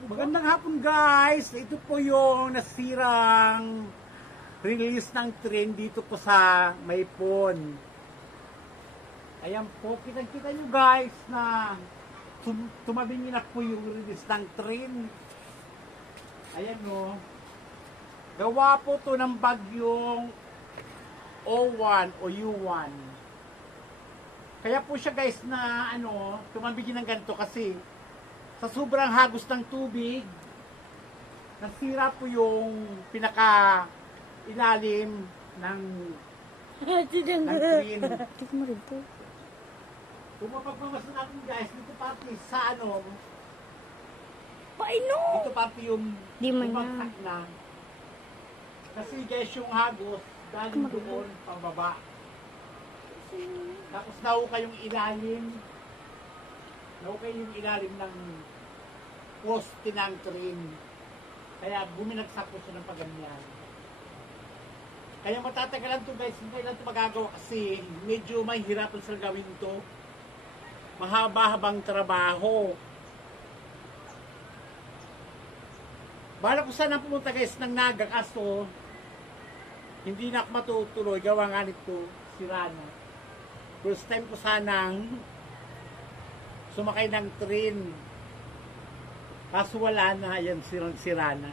Magandang hapon guys! Ito po yung nasirang release ng train dito po sa Maypon. Ayan po, kitang-kita nyo guys na tumabingi na po yung release ng train. Ayan o. Gawa po to ng bagyong O1 o U1. Kaya po siya guys na tumabingi ng ganito kasi sa sobrang hagos ng tubig, nasira po yung pinaka ilalim ng train. Kung mapagpamasan natin guys, dito pati sa dito pati yung bumagsak na. Kasi guys yung hagos, galing doon pababa. Tapos nahukay yung ilalim. Nahukay yung ilalim ng poste ng train. Kaya buminagsak po siya ng paganyan. Kaya matatagalan to guys, hindi lang ito magagawa kasi medyo may hirapan sa gawin to. Mahaba-habang trabaho. Bahala ko sana pumunta guys ng Naga kaso hindi na ako matutuloy. Gawa nga nito, sira na. First time ko sanang sumakay ng train. Kaso wala na, yan sira na.